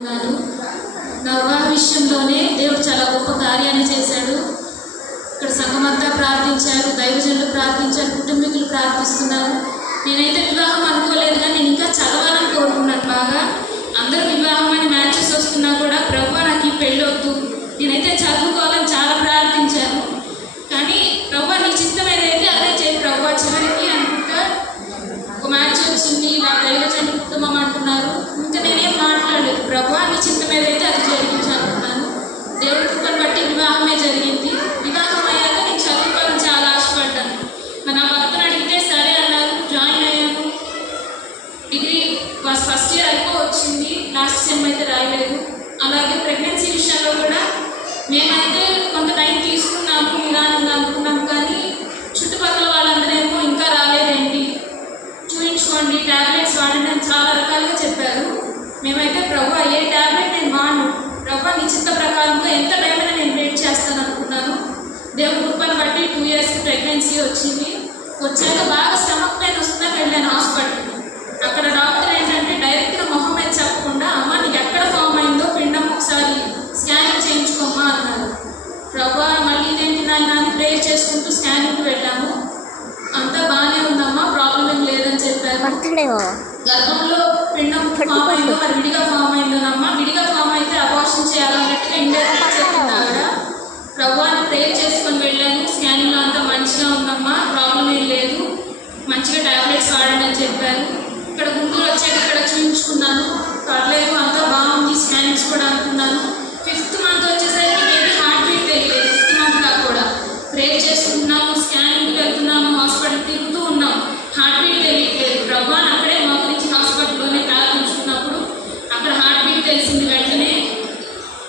నా వివాహ విషయంలోనే దేవుడు చాలా గొప్ప కార్యాన్ని చేశాడు. ఇక్కడ సంఘమంతా ప్రార్థించారు, దైవజనులు ప్రార్థించారు, కుటుంబీకులు ప్రార్థిస్తున్నారు. నేనైతే వివాహం అనుకోలేదు, కానీ నేను ఇంకా చదవాలని కోరుకున్నాను. బాగా అందరూ వివాహం అని మ్యాచెస్ వస్తున్నా కూడా ప్రభువా నాకు ఈ పెళ్ళి వద్దు, నేనైతే చదువుకోవాలని చాలా ప్రార్థించాను. కానీ ప్రభువా నీ చిత్తం ఏదైతే అదే చేయి ప్రభువా. చివరికి అనుకుంటా ఒక మ్యాచ్ వచ్చింది, నా దైవజనులు కుటుంబం అంటున్నారు. ఇంకా నేనేం మాట్లాడలేదు. ప్రభువా నీ చిత్తం ఏదైతే అది జరిగించాలనుకున్నాను. దేవుడి కృపను బట్టి వివాహమే జరిగింది. వివాహం అయ్యాక నేను చదువుకోవాలని చాలా ఆశపడ్డాను. నా భర్తను అడిగితే సరే అన్నారు. జాయిన్ అయ్యాను. డిగ్రీ ఫస్ట్ ఇయర్ వచ్చింది, లాస్ట్ సెమ్ అయితే రాయలేదు. అలాగే ప్రెగ్నెన్సీ విషయంలో కూడా మేమైతే కొంత టైం తీసుకున్నాము, నిదానంగా అనుకున్నాం. కానీ చుట్టుపక్కల వాళ్ళందరేమో ఇంకా రాలేదేంటి, చూయించుకోండి, ట్యాబ్లెట్స్ వాడండి అని చాలా రకాలుగా చెప్పారు. మేమైతే ప్రభు ఏ ట్యాబ్లెట్ నేను వాడను, ప్రభు నీ చిత్త ప్రకారంగా ఎంత టైం అయినా నేను వెయిట్ చేస్తాను అనుకున్నాను. దేవుడి కృపను బట్టి 2 ఇయర్స్కి ప్రెగ్నెన్సీ వచ్చింది. వచ్చాక బాగా స్టమక్ పెయిన్ వస్తుందని వెళ్ళాను హాస్పిటల్కి. అక్కడ డాక్టర్ ఏంటంటే డైరెక్ట్గా మొహం మీద చెప్పకుండా అమ్మ నీకు ఎక్కడ ఫామ్ అయిందో పిండం ఒకసారి స్కానింగ్ చేయించుకోమ్మా అన్నారు. ప్రభు మళ్ళీ ఇదేంటి నాయన అని ప్రేయర్ చేసుకుంటూ స్కానింగ్కి వెళ్ళాము. అంతా బాగానే ఉందమ్మా, ప్రాబ్లం ఏం లేదని చెప్పారు. గర్భంలో పిండం ఫామ్ అయిందో మరి విడిగా ఫామ్ అయిందోనమ్మా, విడిగా ఫామ్ అయితే అబార్షన్ చేయాలన్నట్టుగా ఇండైరెక్ట్గా చెప్తున్నారా. ప్రభు అని ప్రేయర్ చేసుకొని వెళ్ళాను. స్కానింగ్లో అంతా మంచిగా ఉందమ్మా, ప్రాబ్లం ఏం లేదు, మంచిగా టాబ్లెట్స్ వాడండి అని చెప్పారు. ఇక్కడ గుంటూరు వచ్చాక ఇక్కడ చూపించుకున్నాను, పర్లేదు అంతా బాగుంది, స్కానింగ్స్ కూడా అనుకున్నాను. 5th మంత్ వచ్చేసరికి బేబీ హార్ట్ బీట్ వెళ్ళలేదు. 5th మంత్గా కూడా ప్రేయర్ చేసుకుంటున్నాము, స్కానింగ్కి వెళ్తున్నాము, హాస్పిటల్ తిరుగుతూ ఉన్నాం, హార్ట్ బీట్ తెలియట్లేదు. ప్రభు అక్కడే మా గురించి హాస్పిటల్లోనే ప్రార్థించుకున్నప్పుడు అక్కడ హార్ట్ బీట్ తెలిసింది వెంటనే.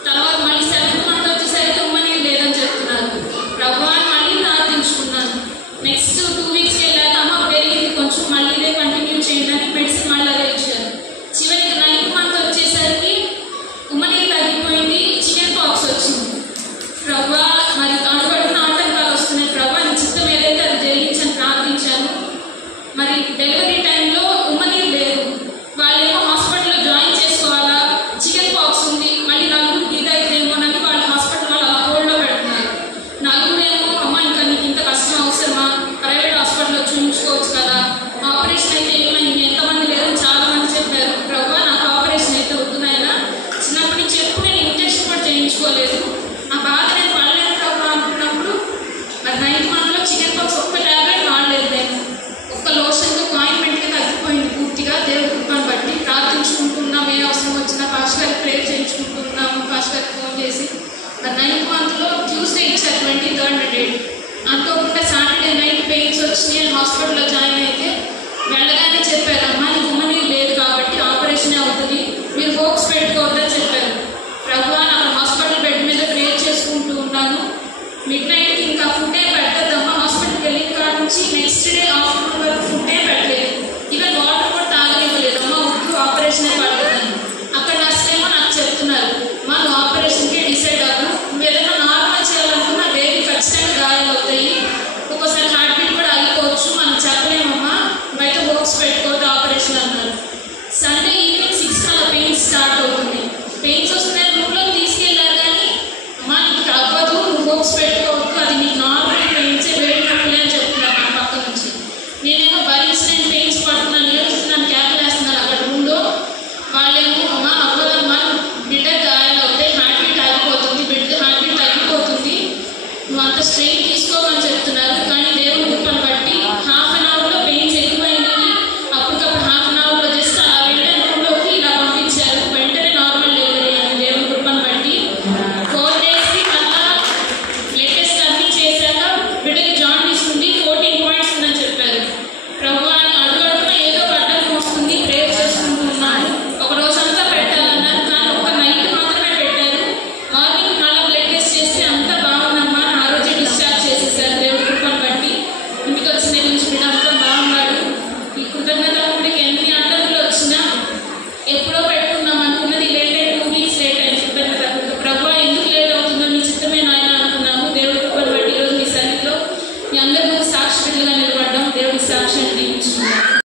తర్వాత మళ్ళీ 7th మంత్ వచ్చేసరికి ఉమ్మని లేదని చెప్తున్నారు. ప్రభు అని మళ్ళీ ప్రార్థించుకున్నాను. నెక్స్ట్ 2 వీక్స్కి వెళ్ళాక అమ్మ పెరిగింది కొంచెం, మళ్ళీ ఇదే కంటిన్యూ చేయండి అని మెడిసిన్ మళ్ళీ అదే ఇచ్చారు. చివరికి 9th మంత్ వచ్చేసరికి ఉమ్మని తగ్గిపోయింది, చికెన్ పాక్స్ వచ్చింది. ప్రభు మరి అడుగడుగున ఆటంకాలు వస్తున్నాయి, ప్రభు నీ చిత్తం ఏదైతే అది జరిగించని ప్రార్థించాను. మరి డెలివరీ టైంలో ఉమ్మని లేదు, వాళ్ళేమో హాస్పిటల్లో జాయిన్ చేసుకోవాలా, చికెన్ పాక్స్ ఉంది, మళ్ళీ నలుగురికి ఇదైతేమోనని వాళ్ళు హాస్పిటల్ వాళ్ళు అలా హోల్డ్లో పెడుతున్నారు. నలుగురేమో అమ్మ ఇంకా నీకు ఇంత కష్టం అవసరమా, ప్రైవేట్ హాస్పిటల్లో చూపించుకోవచ్చు కదా, ఆపరేషన్ అయితే ఏమైంది, ఎంతమంది లేదని చాలా మంది చెప్పారు. ప్రభు నాకు ఆపరేషన్ అయితే వద్దునైనా, చిన్నప్పటి నుంచి ఎప్పుడు నేను ఇంజక్షన్ కూడా చేయించుకోలేదు, ఆ బాధ నేను పడలేను ప్రభు అనుకున్నప్పుడు మరి 9th మంత్లో చికెన్ పాక్స్ ఒక్క ట్యాబ్లెట్ వాడలేదు. నేను ఒక్క లోషన్తో ఆయింట్మెంట్కి తగ్గిపోయింది పూర్తిగా. దేవుడి కృపను బట్టి ప్రార్థించుకుంటున్నాం, ఏ అవసరం వచ్చినా పాస్టర్ గారికి ప్రేయర్ చేయించుకుంటున్నాము. పాస్టర్ గారికి ఫోన్ చేసి మరి 9th మంత్లో ట్యూస్డే ఇచ్చారు 23rd డేట్. అనుకోకుండా సాటర్డే నైట్ పెయిన్స్ వచ్చినాయి అని హాస్పిటల్లో జాయిన్ అయితే వెళ్ళగానే చెప్పారు